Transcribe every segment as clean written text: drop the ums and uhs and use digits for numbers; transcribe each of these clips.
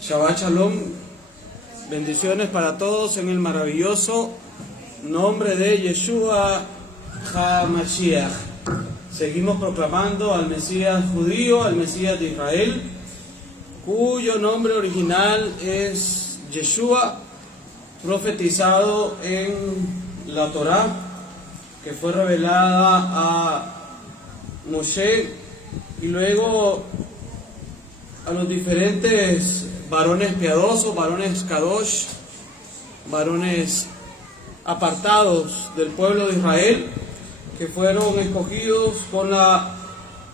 Shabbat Shalom, bendiciones para todos en el maravilloso nombre de Yeshua HaMashiach. Seguimos proclamando al Mesías judío, al Mesías de Israel, cuyo nombre original es Yeshua, profetizado en la Torá, que fue revelada a Moshe y luego a los diferentes varones piadosos, varones kadosh, varones apartados del pueblo de Israel, que fueron escogidos con la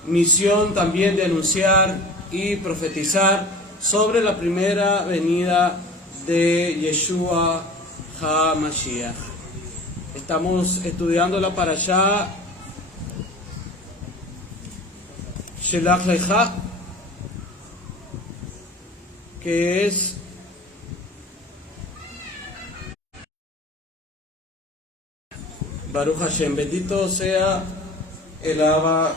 misión también de anunciar y profetizar sobre la primera venida de Yeshua HaMashiach. Estamos estudiando la parashá Shelach Lecha, que es Baruch Hashem, bendito sea el Abba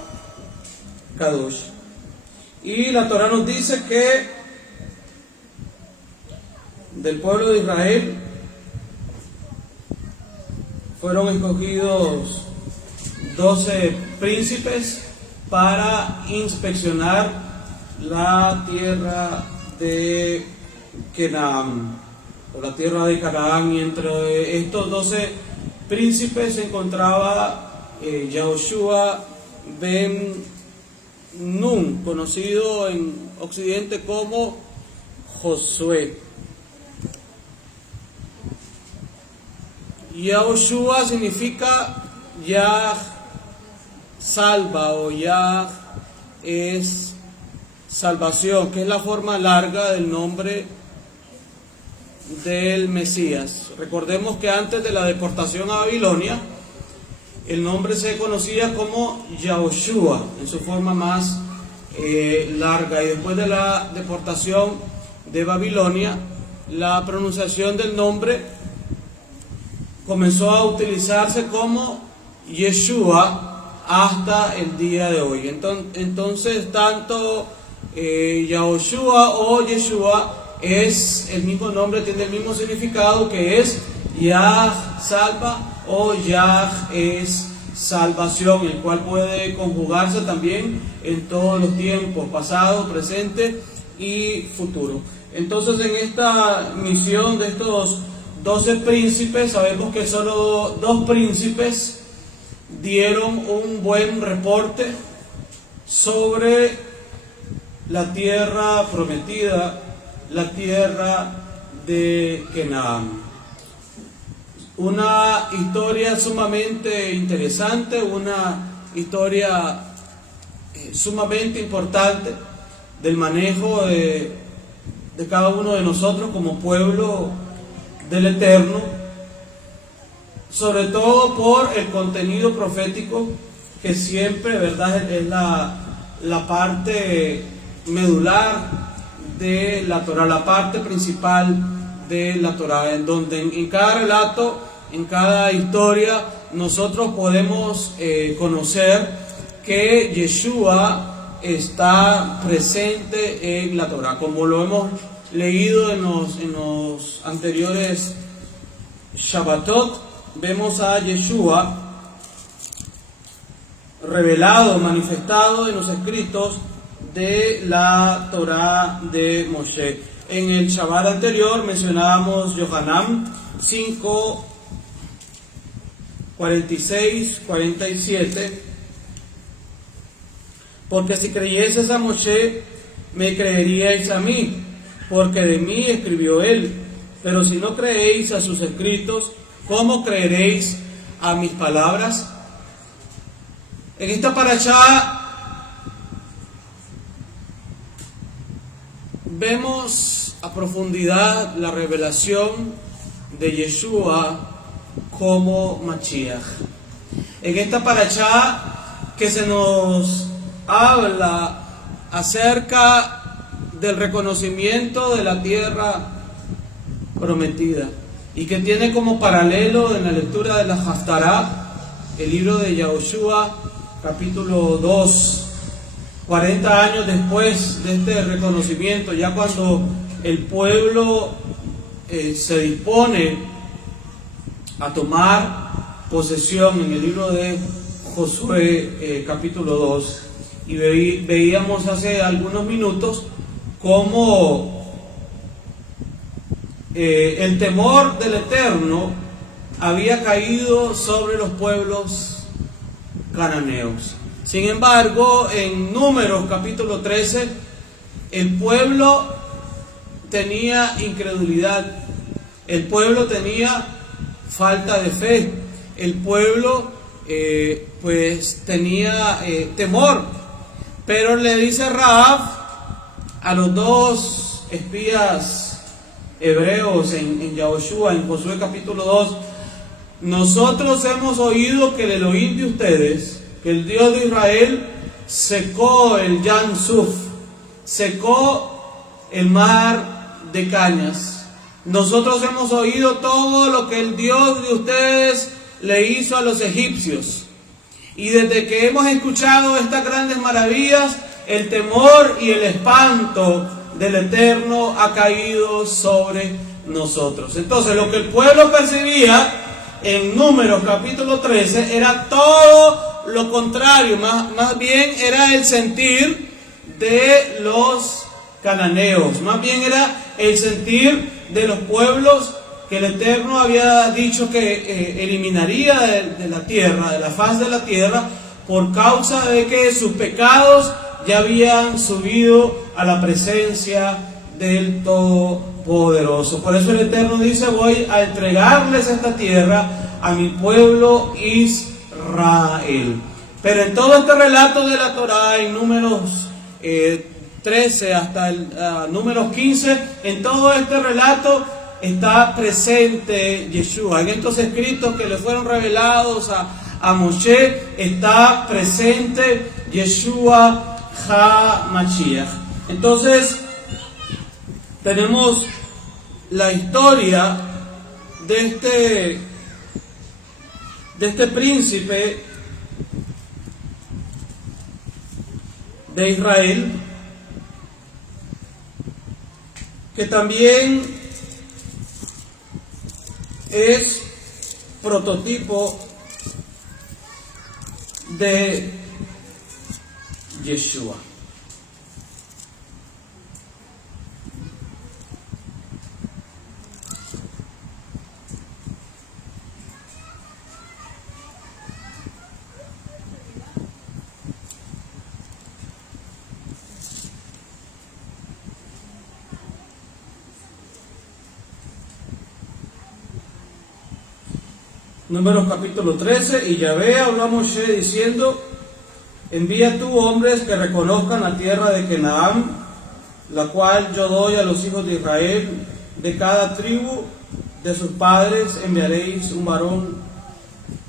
Kadosh. Y la Torah nos dice que del pueblo de Israel fueron escogidos 12 príncipes para inspeccionar la tierra de Canaán, o la tierra de Canaán, y entre estos 12 príncipes se encontraba Yahushua ben Nun, conocido en Occidente como Josué. Yahushua significa Yah salva, o Yah es salvación, que es la forma larga del nombre del Mesías. Recordemos que antes de la deportación a Babilonia, el nombre se conocía como Yahushua en su forma más larga, y después de la deportación de Babilonia, la pronunciación del nombre comenzó a utilizarse como Yeshua hasta el día de hoy. Entonces tanto Yahushua o Yeshua es el mismo nombre, tiene el mismo significado, que es Yah salva o Yah es salvación, el cual puede conjugarse también en todos los tiempos, pasado, presente y futuro. Entonces, en esta misión de estos 12 príncipes, sabemos que solo 2 príncipes dieron un buen reporte sobre la tierra prometida, la tierra de Canaán. Una historia sumamente interesante, una historia sumamente importante del manejo de cada uno de nosotros como pueblo del Eterno, sobre todo por el contenido profético que siempre, ¿verdad?, es la parte medular de la Torah, la parte principal de la Torah, en donde en cada relato, en cada historia, nosotros podemos conocer que Yeshua está presente en la Torah, como lo hemos leído en los anteriores Shabbatot. Vemos a Yeshua revelado, manifestado en los escritos de la Torá de Moshe. En el Shabbat anterior mencionábamos Yohanan 5, 46, 47. Porque si creyeseis a Moshe, me creeríais a mí, porque de mí escribió él. Pero si no creéis a sus escritos, ¿cómo creeréis a mis palabras? En esta parashá vemos a profundidad la revelación de Yeshua como Mashiach. En esta parashá que se nos habla acerca del reconocimiento de la tierra prometida, y que tiene como paralelo en la lectura de la Haftará el libro de Yahushua capítulo 2, 40 años después de este reconocimiento, ya cuando el pueblo se dispone a tomar posesión en el libro de Josué capítulo 2, y veíamos hace algunos minutos cómo el temor del Eterno había caído sobre los pueblos cananeos. Sin embargo, en Números capítulo 13, el pueblo tenía incredulidad, el pueblo tenía falta de fe, el pueblo pues tenía temor. Pero le dice Rahab a los dos espías hebreos en Yahoshua, en Josué capítulo 2, nosotros hemos oído que el Elohim de ustedes, que el Dios de Israel, secó el Yam Suf, secó el mar de cañas. Nosotros hemos oído todo lo que el Dios de ustedes le hizo a los egipcios. Y desde que hemos escuchado estas grandes maravillas, el temor y el espanto del Eterno ha caído sobre nosotros. Entonces, lo que el pueblo percibía en Números capítulo 13 era todo lo contrario, más bien era el sentir de los cananeos, más bien era el sentir de los pueblos que el Eterno había dicho que eliminaría de la tierra, de la faz de la tierra, por causa de que sus pecados ya habían subido a la presencia del Todopoderoso. Por eso el Eterno dice: voy a entregarles esta tierra a mi pueblo Israel. Pero en todo este relato de la Torá, en Números 13 hasta Números 15, en todo este relato está presente Yeshua. En estos escritos que le fueron revelados a Moshe está presente Yeshua HaMashiach. Entonces tenemos la historia de este príncipe de Israel, que también es prototipo de Yeshua. Números capítulo 13, y Yahvé habló a Moshe diciendo: envía tú hombres que reconozcan la tierra de Canaán, la cual yo doy a los hijos de Israel. De cada tribu de sus padres enviaréis un varón,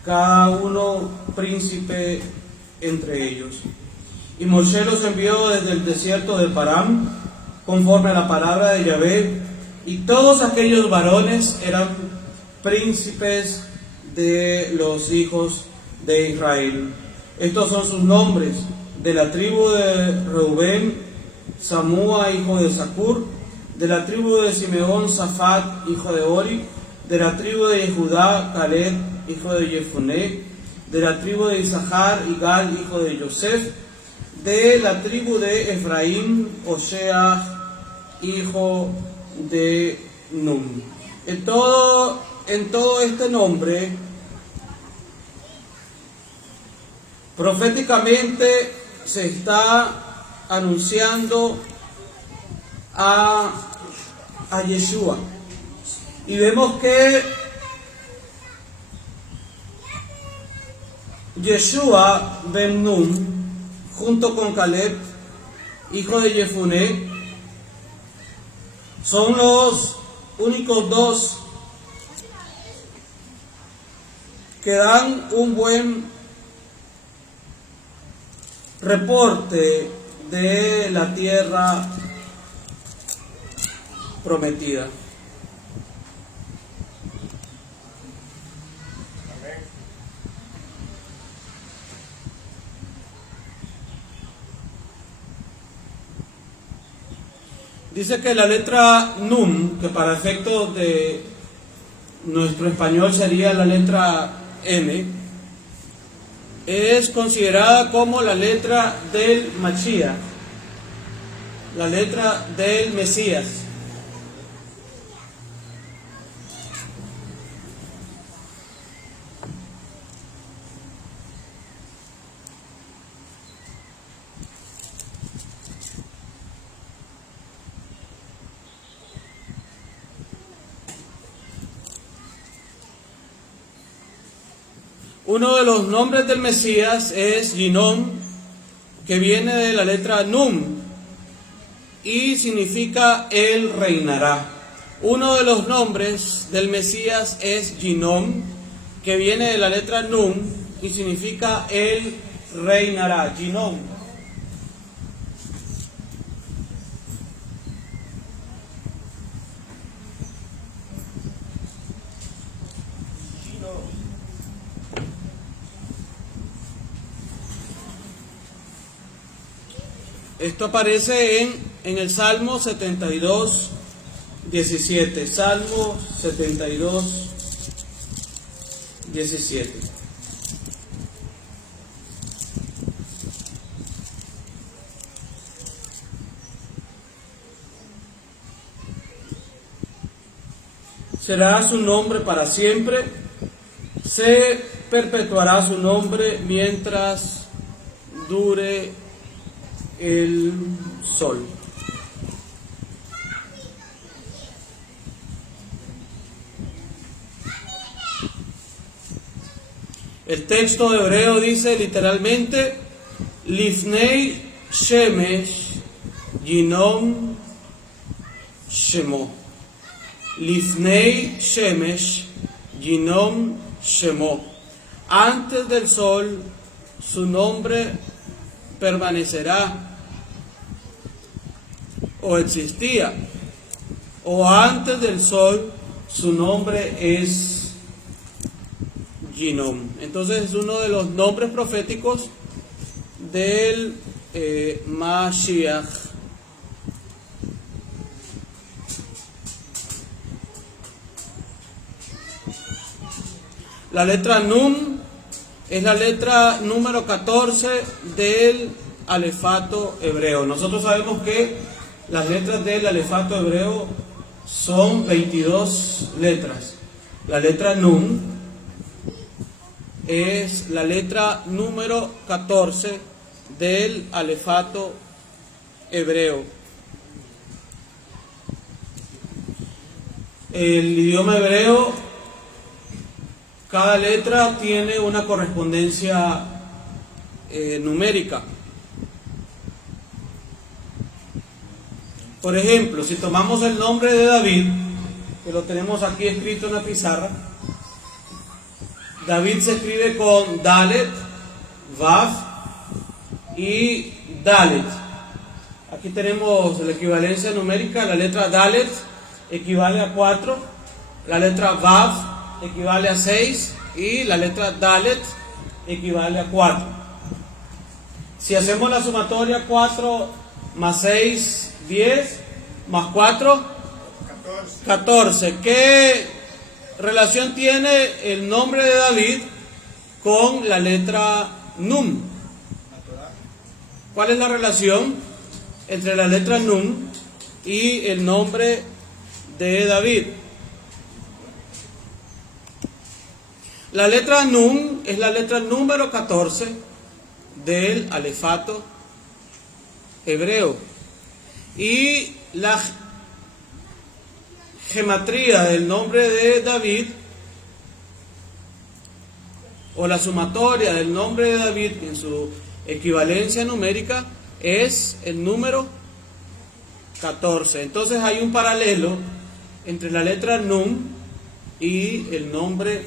cada uno príncipe entre ellos. Y Moshe los envió desde el desierto de Parán, conforme a la palabra de Yahvé, y todos aquellos varones eran príncipes de los hijos de Israel. Estos son sus nombres: de la tribu de Reubén, Samúa, hijo de Zacur; de la tribu de Simeón, Safat, hijo de Ori; de la tribu de Judá, Caleb, hijo de Jefuné; de la tribu de Isahar, Igal, hijo de Yosef; de la tribu de Efraín, Osea, hijo de Nun. En todo este nombre, proféticamente se está anunciando a Yeshua. Y vemos que Yeshua ben Nun, junto con Caleb, hijo de Jefuné, son los únicos dos que dan un buen reporte de la tierra prometida. Dice que la letra Nun, que para efectos de nuestro español sería la letra M, es considerada como la letra del Mashiach, la letra del Mesías. Uno de los nombres del Mesías es Ginom, que viene de la letra Num y significa Él reinará. Uno de los nombres del Mesías es Ginom, que viene de la letra Num y significa Él reinará. Ginom. Esto aparece en el Salmo 72, 17. Salmo 72, 17. Será su nombre para siempre, se perpetuará su nombre mientras dure el sol. El texto hebreo dice literalmente Lifnei Shemesh Ginom Shemo. Lifnei Shemesh Ginom Shemo. Antes del sol su nombre permanecerá o existía, o antes del sol su nombre es Ginom. Entonces es uno de los nombres proféticos del Mashiach. La letra Nun es la letra número 14 del alefato hebreo. Nosotros sabemos que las letras del alefato hebreo son 22 letras. La letra Nun es la letra número 14 del alefato hebreo. El idioma hebreo, cada letra tiene una correspondencia numérica. Por ejemplo, si tomamos el nombre de David, que lo tenemos aquí escrito en la pizarra, David se escribe con Dalet, Vav y Dalet. Aquí tenemos la equivalencia numérica. La letra Dalet equivale a 4, la letra Vav equivale a 6 y la letra Dalet equivale a 4. Si hacemos la sumatoria, 4 más 6, 10, más 4, 14. ¿Qué relación tiene el nombre de David con la letra Nun? ¿Cuál es la relación entre la letra Nun y el nombre de David? La letra Nun es la letra número 14 del alefato hebreo. Y la gematría del nombre de David, o la sumatoria del nombre de David en su equivalencia numérica, es el número 14. Entonces hay un paralelo entre la letra Nun y el nombre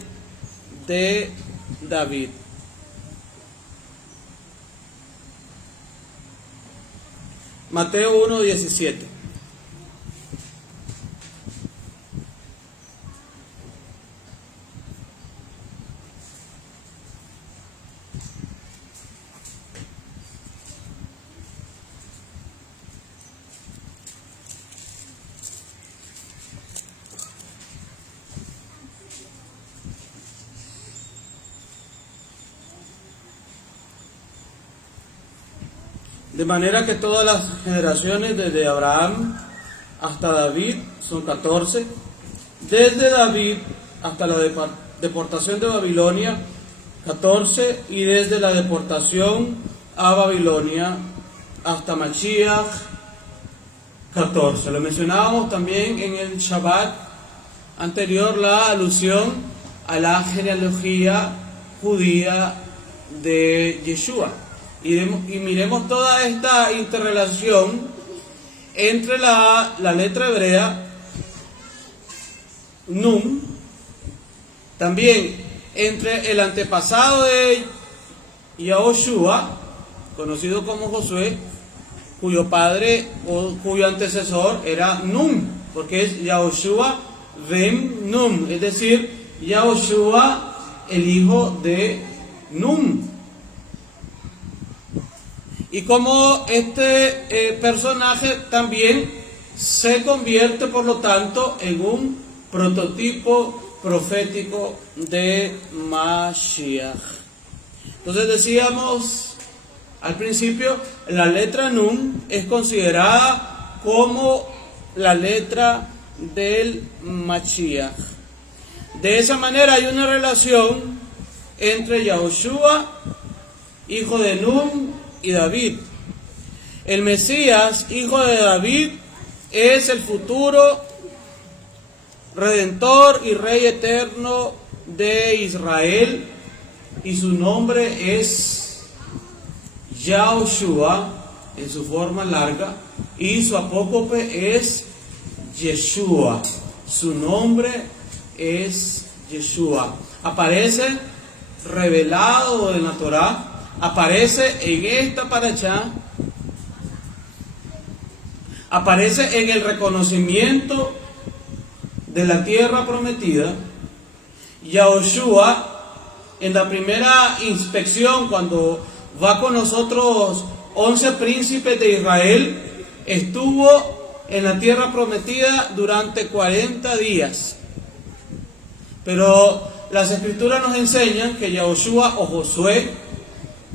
de David. Mateo 1:17. De manera que todas las generaciones desde Abraham hasta David son 14. Desde David hasta la deportación de Babilonia, 14. Y desde la deportación a Babilonia hasta Mashiach, 14. Lo mencionábamos también en el Shabbat anterior, la alusión a la genealogía judía de Yeshua. Y miremos toda esta interrelación entre la letra hebrea Nun, también entre el antepasado de Yahoshua, conocido como Josué, cuyo padre o cuyo antecesor era Nun, porque es Yahoshua ben Nun, es decir, Yahoshua, el hijo de Nun. Y como este personaje también se convierte, por lo tanto, en un prototipo profético de Mashiach. Entonces decíamos al principio, la letra Nun es considerada como la letra del Mashiach. De esa manera hay una relación entre Yahoshua, hijo de Nun, y David. El Mesías, hijo de David, es el futuro redentor y rey eterno de Israel, y su nombre es Yahoshua en su forma larga, y su apócope es Yeshua. Su nombre es Yeshua. Aparece revelado en la Torá, aparece en esta parashá, aparece en el reconocimiento de la tierra prometida. Yahoshua, en la primera inspección, cuando va con nosotros 11 príncipes de Israel, estuvo en la tierra prometida durante 40 días. Pero las escrituras nos enseñan que Yahoshua, o Josué,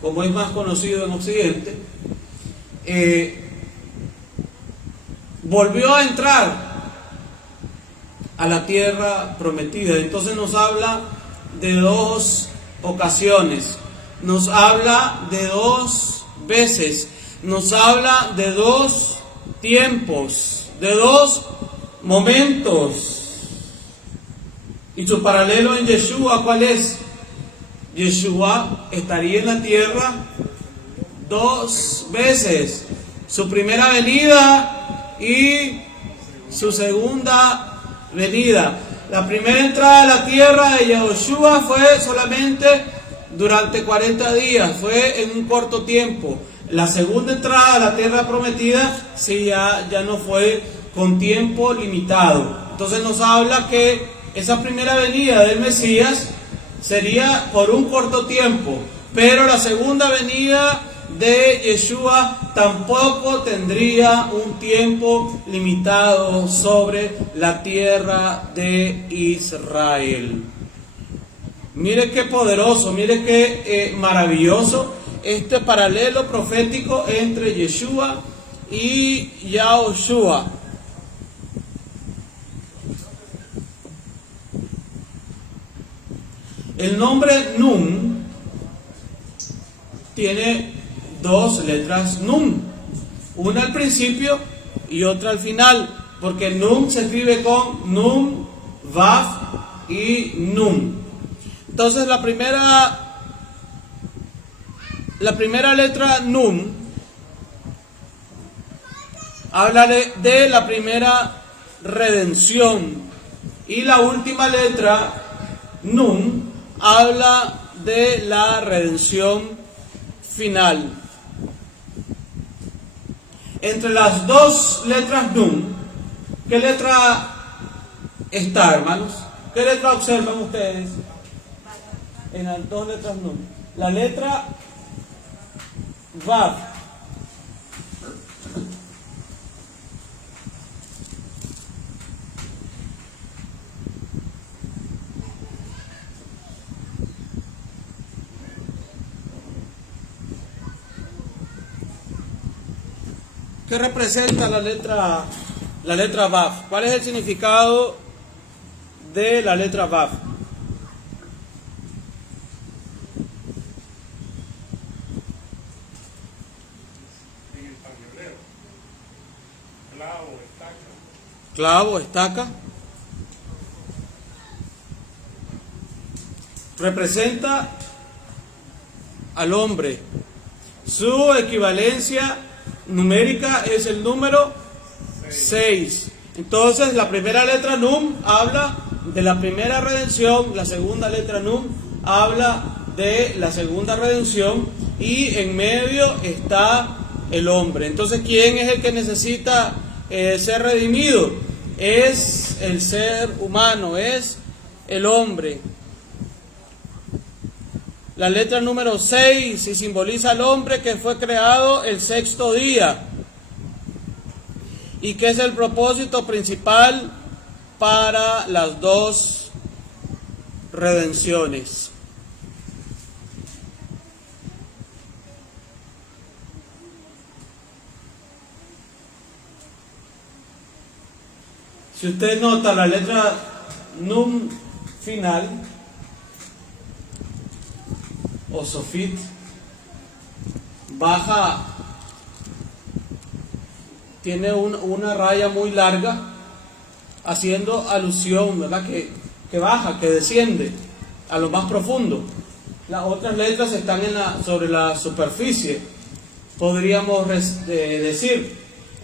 como es más conocido en Occidente, volvió a entrar a la tierra prometida. Entonces nos habla de dos ocasiones, nos habla de dos veces, nos habla de dos tiempos, de dos momentos. Y su paralelo en Yeshua, ¿cuál es? Yeshua estaría en la tierra dos veces: su primera venida y su segunda venida. La primera entrada a la tierra de Yahoshua fue solamente durante 40 días, fue en un corto tiempo. La segunda entrada a la tierra prometida sí ya no fue con tiempo limitado. Entonces nos habla que esa primera venida del Mesías sería por un corto tiempo, pero la segunda venida de Yeshua tampoco tendría un tiempo limitado sobre la tierra de Israel. Mire qué poderoso, mire qué maravilloso este paralelo profético entre Yeshua y Yahoshua. El nombre Nun tiene dos letras Nun, una al principio y otra al final, porque Nun se escribe con Nun, Vav y Nun. Entonces la primera letra Nun habla de la primera redención, y la última letra Nun habla de la redención final. Entre las dos letras Nun, ¿qué letra está, hermanos? ¿Qué letra observan ustedes en las dos letras Nun? La letra Vav. ¿Qué representa la letra Vav? ¿Cuál es el significado de la letra Vav? En el pañolero. Clavo, estaca. Clavo, estaca. Representa al hombre. Su equivalencia numérica es el número 6. Entonces la primera letra Nun habla de la primera redención, la segunda letra Nun habla de la segunda redención y en medio está el hombre. Entonces, ¿quién es el que necesita ser redimido? Es el ser humano, es el hombre. La letra número 6 y simboliza al hombre que fue creado el sexto día y que es el propósito principal para las dos redenciones. Si usted nota la letra Nun final o Sofit, baja, tiene una raya muy larga, haciendo alusión, ¿verdad? Que baja, que desciende a lo más profundo. Las otras letras están sobre la superficie, podríamos decir.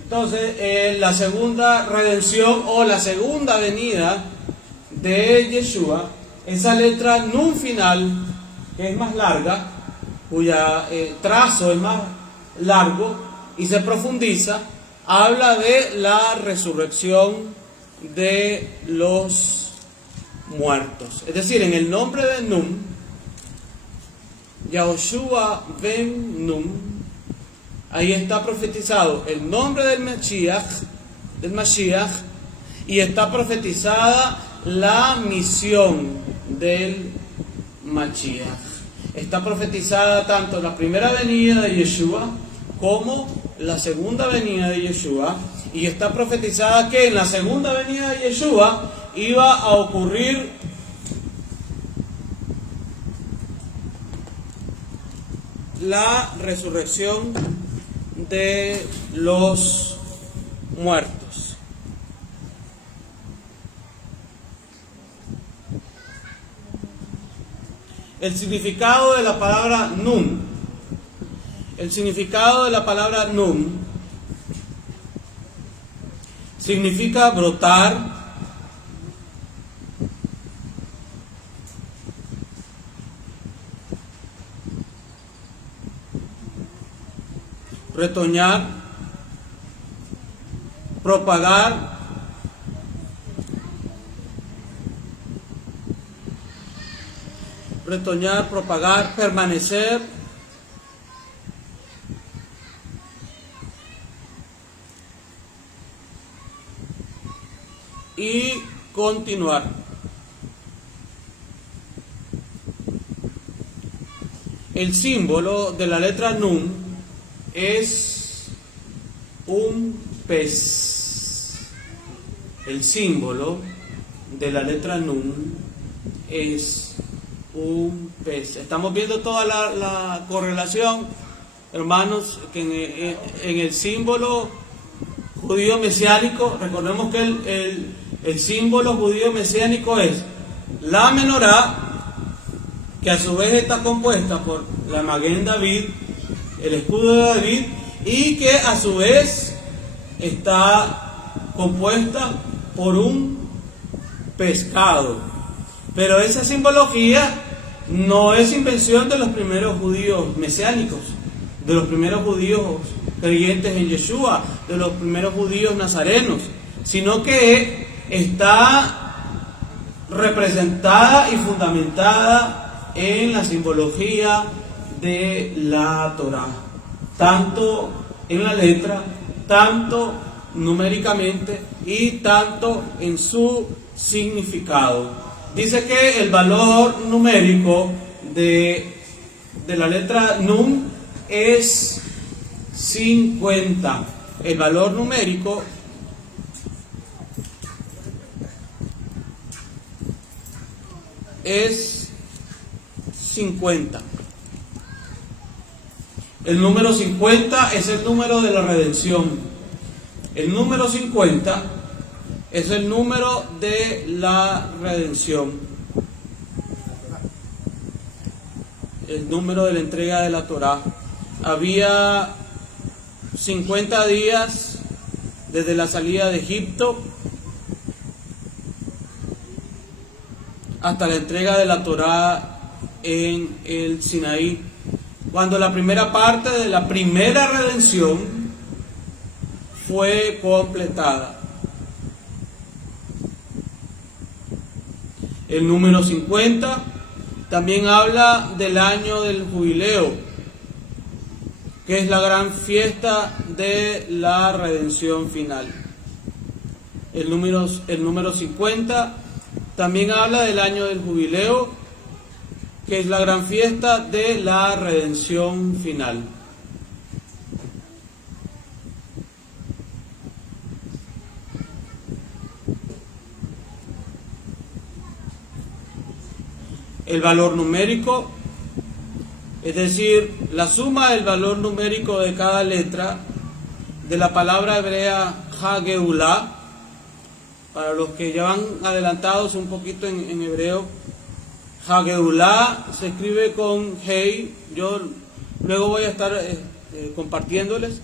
Entonces, la segunda redención o la segunda venida de Yeshua, esa letra Nun final, que es más larga, cuya trazo es más largo y se profundiza, habla de la resurrección de los muertos. Es decir, en el nombre de Nun, Yahoshua ben Nun, ahí está profetizado el nombre del Mashiach, y está profetizada la misión del Mashiach. Está profetizada tanto la primera venida de Yeshua como la segunda venida de Yeshua, y está profetizada que en la segunda venida de Yeshua iba a ocurrir la resurrección de los muertos. El significado de la palabra Nun. El significado de la palabra Nun significa brotar, retoñar, propagar, retoñar, propagar, permanecer, y continuar. El símbolo de la letra Nun es un pez. El símbolo de la letra Nun es un pez. Estamos viendo toda la correlación, hermanos, que en el símbolo judío mesiánico, recordemos que el símbolo judío mesiánico es la menorá, que a su vez está compuesta por la Maguen David, el escudo de David, y que a su vez está compuesta por un pescado. Pero esa simbología no es invención de los primeros judíos mesiánicos, de los primeros judíos creyentes en Yeshua, de los primeros judíos nazarenos, sino que está representada y fundamentada en la simbología de la Torá, tanto en la letra, tanto numéricamente y tanto en su significado. Dice que el valor numérico de la letra Nun es 50. el valor numérico es 50. El número 50 es el número de la redención. El número 50 es el número de la redención. El número de la entrega de la Torá. Había 50 días desde la salida de Egipto hasta la entrega de la Torá en el Sinaí, cuando la primera parte de la primera redención fue completada. El número 50 también habla del año del jubileo, que es la gran fiesta de la redención final. El número 50 también habla del año del jubileo, que es la gran fiesta de la redención final. El valor numérico, es decir, la suma del valor numérico de cada letra de la palabra hebrea Hageulah. Para los que ya van adelantados un poquito en hebreo, Hageulah se escribe con Hei. Yo luego voy a estar compartiéndoles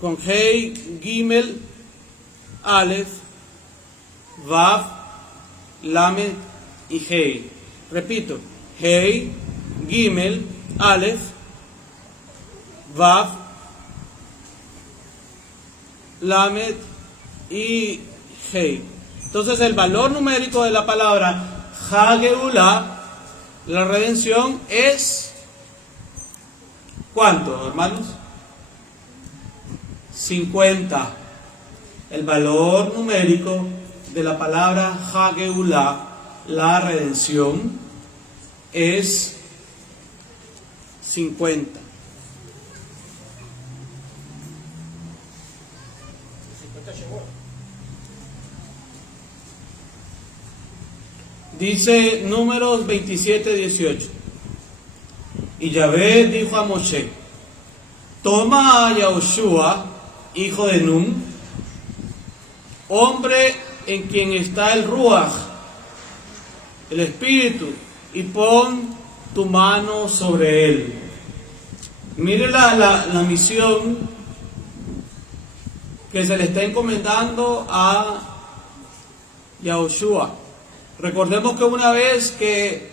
con Hei, Gimel, Aleph, Vav, Lamed y Hei. Repito, Hei, Gimel, Aleph, Vav, Lamed y Hei. Entonces el valor numérico de la palabra Hageulah, la redención, es ¿cuánto, hermanos? 50. El valor numérico de la palabra Hageulah, la redención, es 50. Dice Números 27:18. Y Yahvé dijo a Moshe: toma a Yahoshua, hijo de Nun, hombre en quien está el Ruach, el Espíritu, y pon tu mano sobre él. Mire la misión que se le está encomendando a Yahoshua. Recordemos que una vez que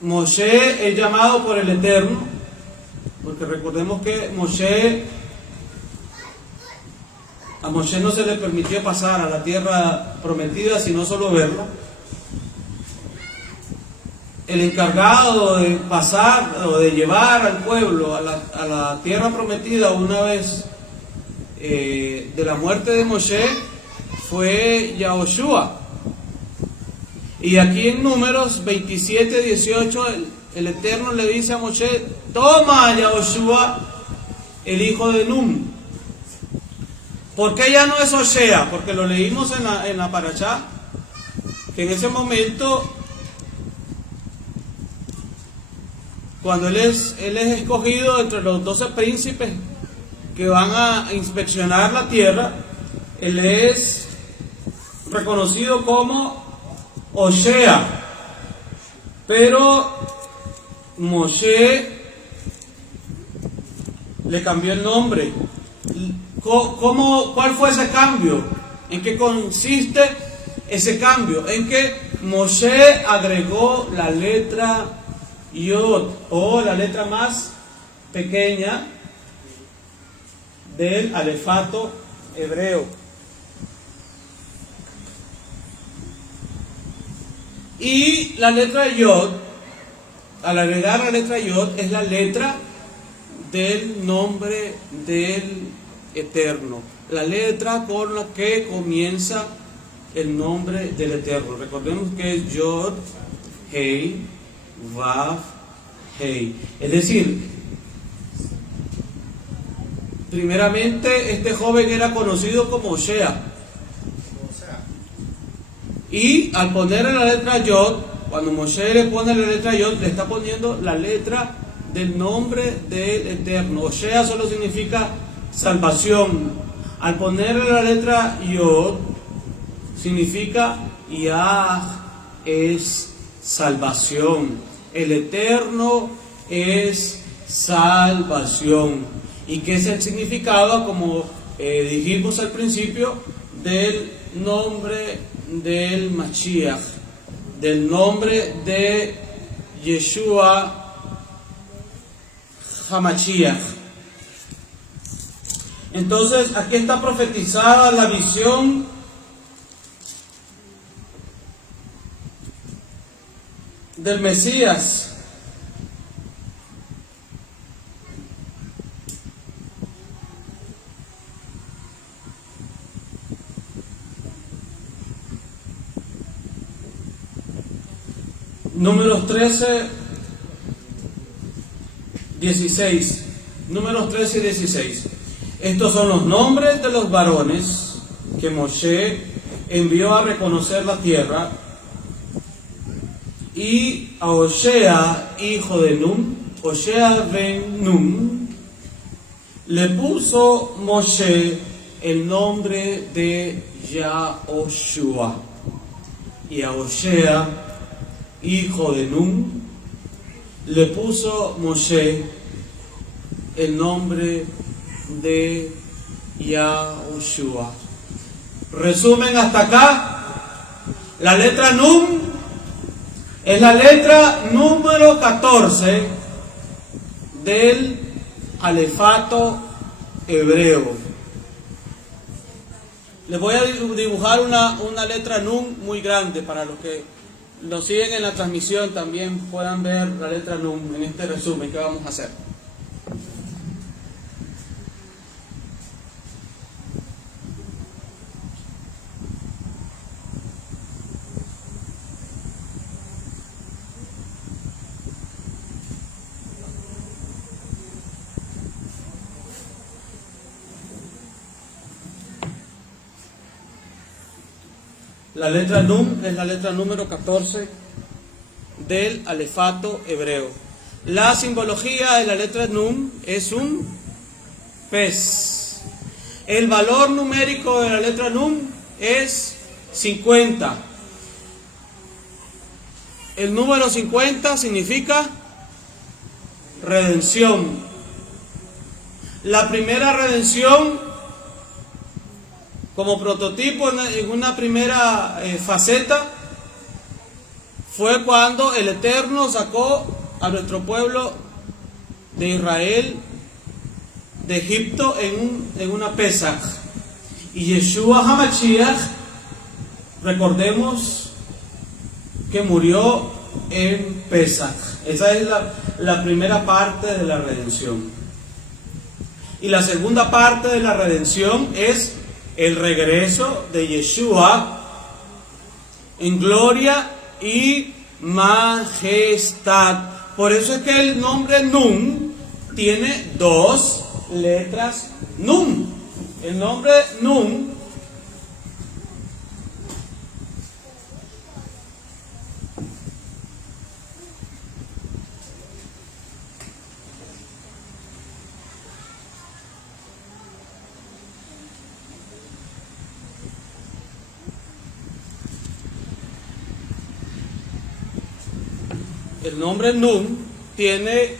Moshe es llamado por el Eterno, porque recordemos que a Moshe no se le permitió pasar a la tierra prometida, sino solo verla. El encargado de pasar o de llevar al pueblo a la tierra prometida una vez de la muerte de Moshe fue Yahoshua. Y aquí en Números 27:18 el Eterno le dice a Moshe: toma a Yahoshua, el hijo de Nun. ¿Por qué ya no es Osea? Porque lo leímos en la parashá, que en ese momento, cuando él es escogido entre los 12 príncipes que van a inspeccionar la tierra, él es reconocido como Osea. Pero Moshe le cambió el nombre. ¿Cuál fue ese cambio? ¿En qué consiste ese cambio? En que Moshe agregó la letra Yod, o la letra más pequeña del alefato hebreo. Y la letra Yod, al agregar la letra Yod, es la letra del nombre del Eterno, la letra con la que comienza el nombre del Eterno. Recordemos que es Yod, Hei, Vav, Hei. Es decir, Primeramente, este joven era conocido como Osea. O sea, Y al ponerle la letra Yod, cuando Moshe le pone la letra Yod, le está poniendo la letra del nombre del Eterno. Osea solo significa salvación. Al ponerle la letra Yod, significa Yah es salvación. El Eterno es salvación. ¿Y qué es el significado, como dijimos al principio, del nombre del Mashiach, del nombre de Yeshua HaMashiach? Entonces, aquí está profetizada la visión del Mesías. Números 13, 16. Números 13 y 16. Estos son los nombres de los varones que Moshe envió a reconocer la tierra. Y a Osea, hijo de Nun, Osea ben Nun, le puso Moshe el nombre de Yahoshua. Y a Osea, hijo de Nun, le puso Moshe el nombre de Yahoshua. Resumen hasta acá. La letra Nun es la letra número 14 del alefato hebreo. Les voy a dibujar una letra Nun muy grande para los que nos siguen en la transmisión, también puedan ver la letra Nun en este resumen que vamos a hacer. La letra Nun es la letra número 14 del alefato hebreo. La simbología de la letra Nun es un pez. El valor numérico de la letra Nun es 50. El número 50 significa redención. La primera redención, como prototipo en una primera faceta, fue cuando el Eterno sacó a nuestro pueblo de Israel de Egipto en una Pesach. Y Yeshua HaMashiach, recordemos que murió en Pesach. Esa es la primera parte de la redención. Y la segunda parte de la redención es el regreso de Yeshua en gloria y majestad. Por eso es que el nombre Nun tiene dos letras Nun. El nombre Nun tiene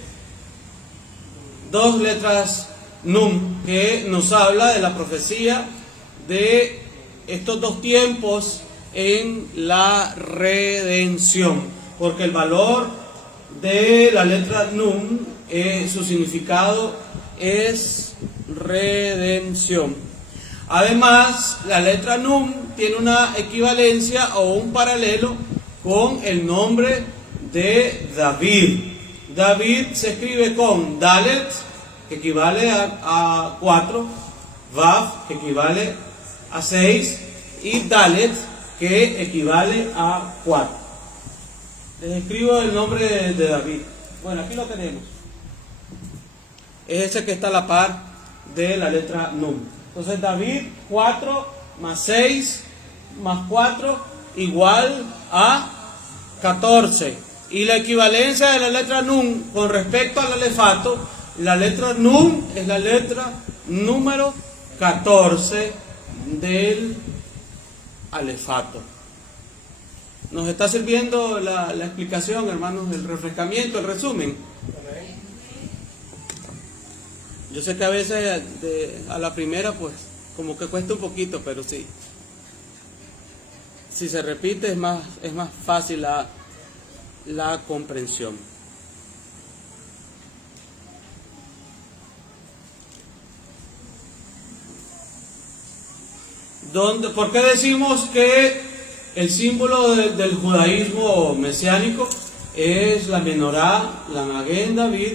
dos letras Nun, que nos habla de la profecía de estos dos tiempos en la redención, porque el valor de la letra Nun, su significado es redención. Además, la letra Nun tiene una equivalencia o un paralelo con el nombre de David. David se escribe con Dalet, que equivale a 4, Vav, que equivale a 6, y Dalet, que equivale a 4. Les escribo el nombre de David. Bueno, aquí lo tenemos. Es ese que está a la par de la letra Nun. Entonces David, 4 más 6 más 4 igual a 14. Y la equivalencia de la letra Nun con respecto al alefato, la letra Nun es la letra número 14 del alefato. ¿Nos está sirviendo la explicación, hermanos, el refrescamiento, el resumen? Yo sé que a veces a la primera pues como que cuesta un poquito, pero sí. Si se repite es más fácil la comprensión. ¿Por qué decimos que el símbolo del judaísmo mesiánico es la menorá, la Maguen David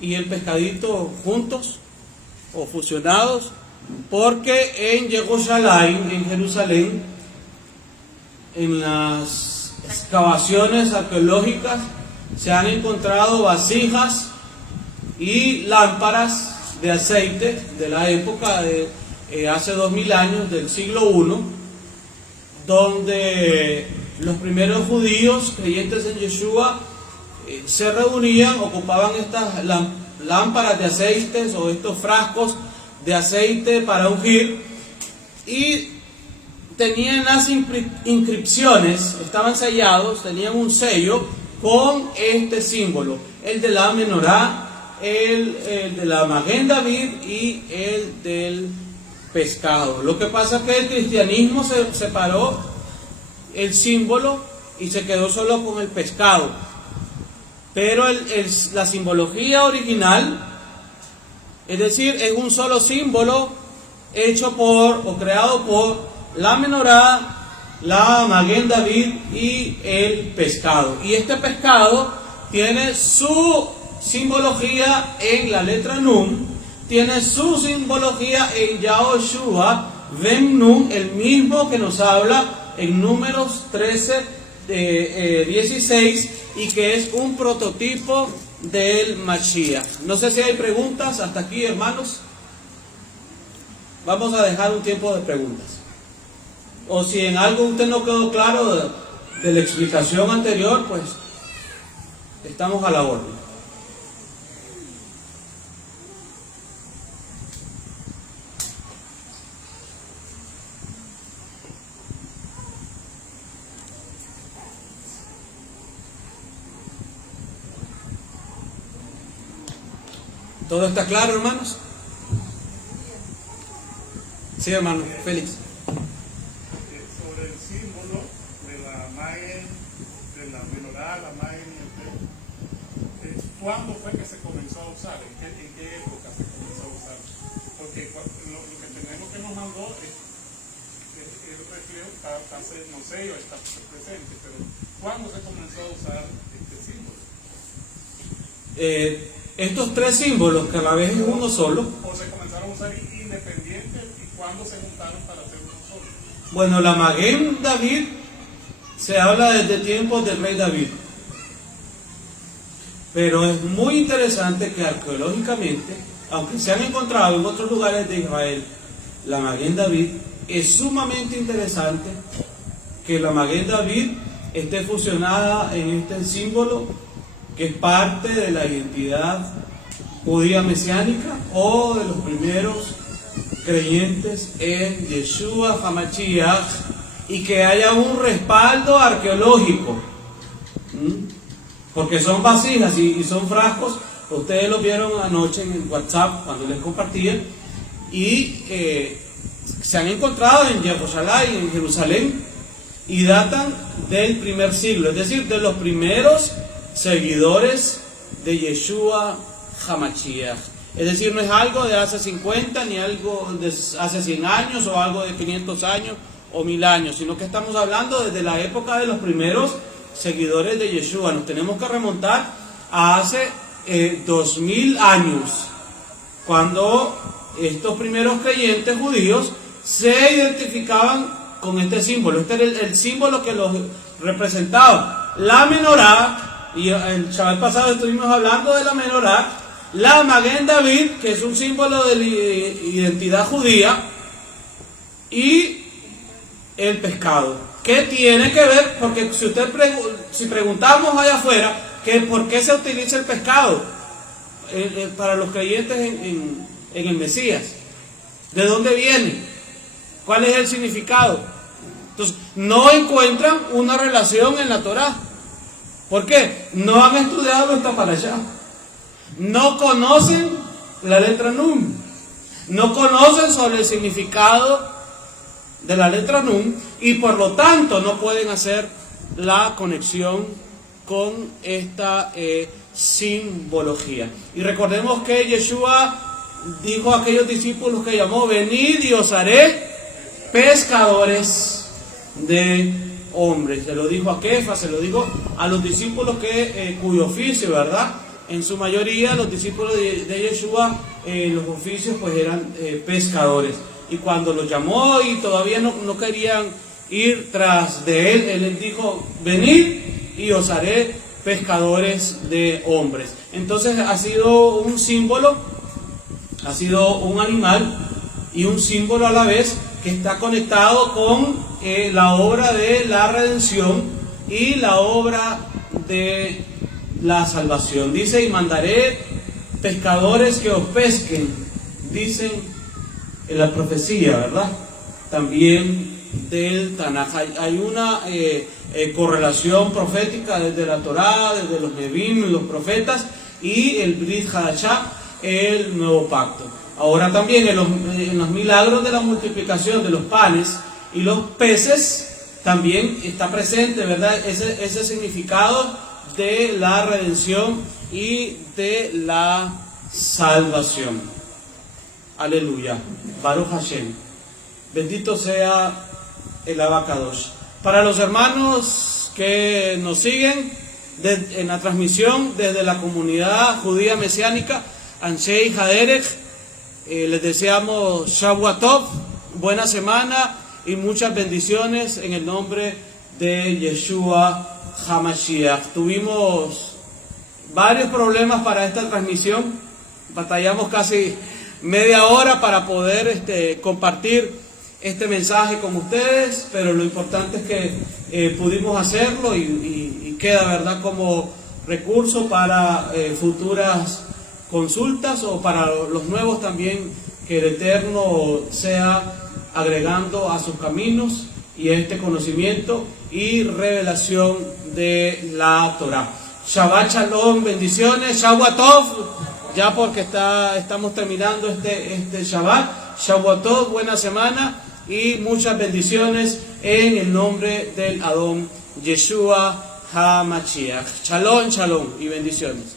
y el pescadito juntos o fusionados? Porque en Jerusalén, en las excavaciones arqueológicas se han encontrado vasijas y lámparas de aceite de la época de hace 2000 años, del siglo I, donde los primeros judíos creyentes en Yeshua se reunían, ocupaban estas lámparas de aceites o estos frascos de aceite para ungir, y tenían las inscripciones, estaban sellados, tenían un sello con este símbolo, el de la menorá, el de la Maguen David y el del pescado. Lo que pasa es que el cristianismo se separó el símbolo y se quedó solo con el pescado, pero la simbología original, es decir, es un solo símbolo hecho o creado por la menorá, la Maguen David y el pescado. Y este pescado tiene su simbología en la letra Nun, tiene su simbología en Yahoshua Ben Nun, el mismo que nos habla en Números 13:16, y que es un prototipo del Mashiach. No sé si hay preguntas hasta aquí, hermanos. Vamos a dejar un tiempo de preguntas. O si en algo usted no quedó claro de la explicación anterior, pues estamos a la orden. ¿Todo está claro, hermanos? Sí, hermano Félix. Sobre el símbolo de la Maguen, de la menorá, la Maguen y el pescado, ¿cuándo fue que se comenzó a usar? ¿En qué época se comenzó a usar? Porque lo que tenemos que nos mandó es el reflejo, no sé, o está presente, pero ¿cuándo se comenzó a usar este símbolo? Estos tres símbolos, que a la vez es uno solo. ¿O se comenzaron a usar independientes y cuándo se juntaron para hacer uno solo? Bueno, la Maguen David se habla desde tiempos del rey David. Pero es muy interesante que arqueológicamente, aunque se han encontrado en otros lugares de Israel, la Maguen David, es sumamente interesante que la Maguen David esté fusionada en este símbolo que es parte de la identidad judía mesiánica o de los primeros creyentes en Yeshua HaMashiach, y que haya un respaldo arqueológico, porque son vasijas y son frascos. Ustedes lo vieron anoche en el WhatsApp cuando les compartía, y se han encontrado en Jerusalén y datan del primer siglo, es decir, de los primeros seguidores de Yeshua HaMashiach. Es decir, no es algo de hace 50, ni algo de hace 100 años, o algo de 500 años o 1000 años, sino que estamos hablando desde la época de los primeros seguidores de Yeshua. Nos tenemos que remontar a hace 2000 años, cuando estos primeros creyentes judíos se identificaban con este símbolo. Este era el símbolo que los representaba. La menorá, y el Shabbat pasado estuvimos hablando de la menorá, la Maguen David, que es un símbolo de la identidad judía, y el pescado. ¿Qué tiene que ver? Porque si preguntamos allá afuera, ¿por qué se utiliza el pescado para los creyentes en el Mesías? ¿De dónde viene? ¿Cuál es el significado? Entonces, no encuentran una relación en la Torá. ¿Por qué? No han estudiado esta parashá. No conocen la letra Nun. No conocen sobre el significado de la letra Nun y por lo tanto no pueden hacer la conexión con esta simbología. Y recordemos que Yeshua dijo a aquellos discípulos que llamó: venid y os haré pescadores de hombres. Se lo dijo a Kefa, se lo dijo a los discípulos cuyo oficio, ¿verdad? En su mayoría los discípulos de Yeshua, los oficios pues eran pescadores. Y cuando los llamó y todavía no querían ir tras de él, él les dijo: venid y os haré pescadores de hombres. Entonces ha sido un símbolo, ha sido un animal y un símbolo a la vez que está conectado con la obra de la redención y la obra de la salvación. Dice: y mandaré pescadores que os pesquen, dicen en la profecía, ¿verdad? También del Tanaj. Hay una correlación profética desde la Torá, desde los Nebim y los profetas, y el Brit Hadashah, el nuevo pacto. Ahora también en los milagros de la multiplicación de los panes y los peces, también está presente, ¿verdad? Ese significado de la redención y de la salvación. Aleluya. Baruch Hashem. Bendito sea el Abacadosh. Para los hermanos que nos siguen en la transmisión desde la comunidad judía mesiánica, Anshei Haderech, les deseamos Shavua Tov, buena semana y muchas bendiciones en el nombre de Yeshua HaMashiach. Tuvimos varios problemas para esta transmisión, batallamos casi media hora para poder compartir este mensaje con ustedes, pero lo importante es que pudimos hacerlo y queda, ¿verdad?, como recurso para futuras consultas o para los nuevos también, que el Eterno sea agregando a sus caminos y este conocimiento y revelación de la Torah. Shabbat Shalom, bendiciones, Shavua Tov, ya porque estamos terminando este Shabbat. Shavua Tov, buena semana y muchas bendiciones en el nombre del Adón Yeshua HaMashiach. Shalom, shalom y bendiciones.